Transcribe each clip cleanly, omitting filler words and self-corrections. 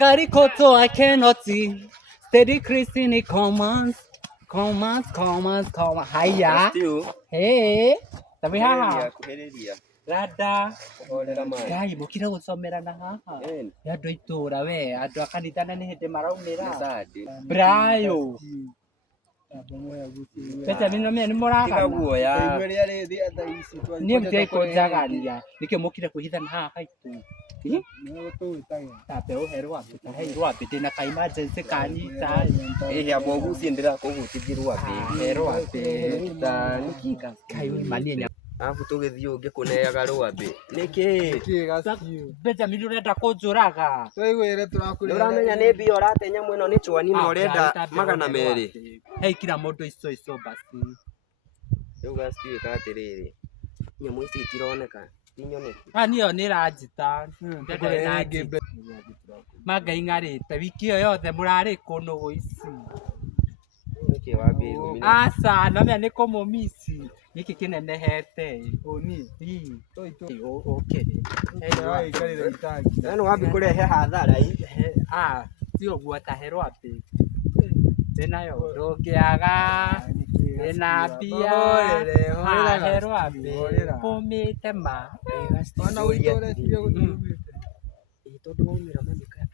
Caricoto, I cannot see. Steady Christine, commands. Commands. Hiya. Hey. Tapi haha. Rada. Gai, mukira gusomera na haha. Ya ndo itura we, andu akanithana ni hindi maraumira. Brayo. Pete mino me ni moraga. Ni mte ko jagania. Nikio mukira kuhithana haha itu. Tape uherwa pita herwa pita na kaima jense kanita. Abo gusindira ko gutigirwa pe. Herwa pe. Ta nikika. Kayo manene. Afu tugithio ngikuneaga rwabe. Niki Beta mimi urenda kunjuraga. Twigwire turakuri. Uramenya ni mbio urate nyamu ino ni chwani no urenda magana meri. Hey kila mundu ico basi. Riu gasiwe katiriri. Nyamu ici itironeka. Tinyoneki. Niyo ni rajita. Ndende na ngimbe. Magai ngarite wiki iyo yothe murari kunu ici. Niki wabi. Asa na me ni komomisi. Niki kinenehete. Oni. Okay. Ai karira itangi. Nani wabi kurehe hathara ii. Ti uguo ta herwa pe. Tena yo ndogiaga. Ena bia. Herwa pe. Kumite ma. Ona uitore tio gutumite. Tondu waumira mamika.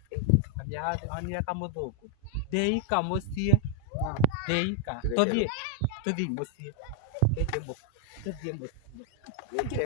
Kamya onire kamuthuku. Deika mucie. Deika. Tuthie mucie. Tuthie mucie.